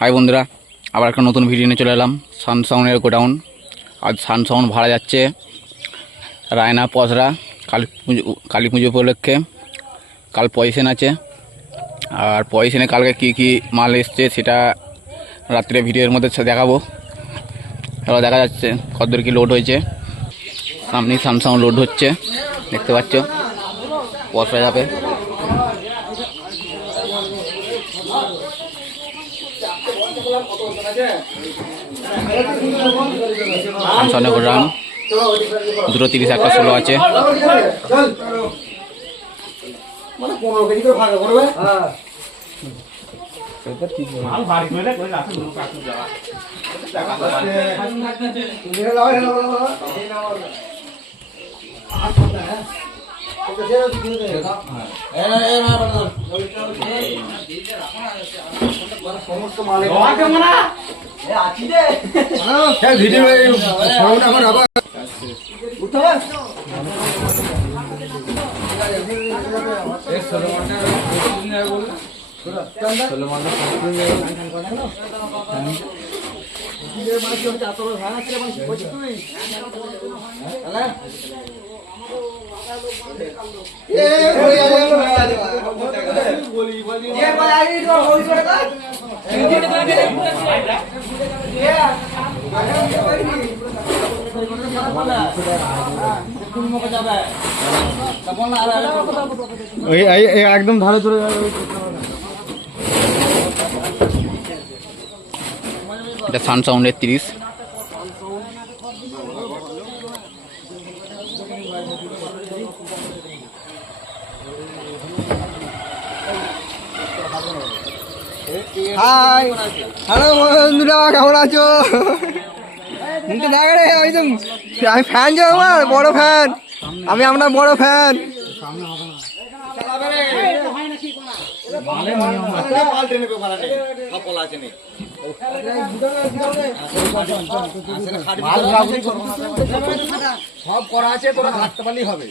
High বন্ধুরা, আবার একটা নতুন ভিডিও নিয়ে চলে এলাম সানসাউন্ডের গোডাউন। আজ সানসাউন্ড ভাড়া যাচ্ছে রায়না পসরা কালী পুজো উপলক্ষে। কাল পয়সেন আছে, আর পয়সেনে কালকে কী কী মাল এসছে সেটা রাত্রে ভিডিওর মধ্যে দেখাবো। এবার দেখা যাচ্ছে কতদূর কি লোড হয়েছে। সামনেই সানসাউন্ড লোড হচ্ছে, দেখতে পাচ্ছ পসরা যাবে। সামনে গোডাউন 2:30 একটা 16 আছে। সমস্ত মালে ভিডিও একদম ধারে চলে যাবে। এটা সানসাউন্ডের 30। হাই, হ্যালো বন্ধুরা, কেমন আছো? কিন্তু দেখ রে, ওই তো আমি ফ্যান যে, আমার বড় ফ্যান, আমি আপনার বড় ফ্যান। সব করা আছে, তোরা ঘাটতে পারলেই হবে।